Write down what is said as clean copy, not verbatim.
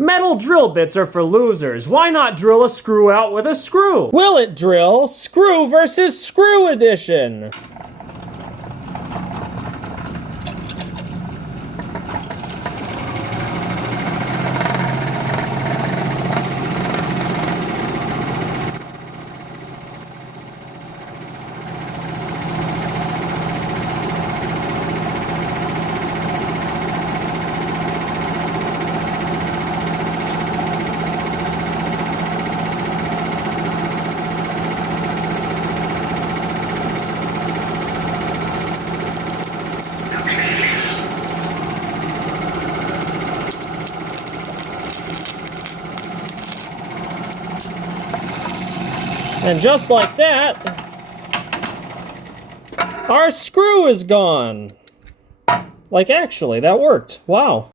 Metal drill bits are for losers. Why not drill a screw out with a screw? Will it drill? Screw versus Screw edition. And just like that, our screw is gone. Like, actually, that worked. Wow.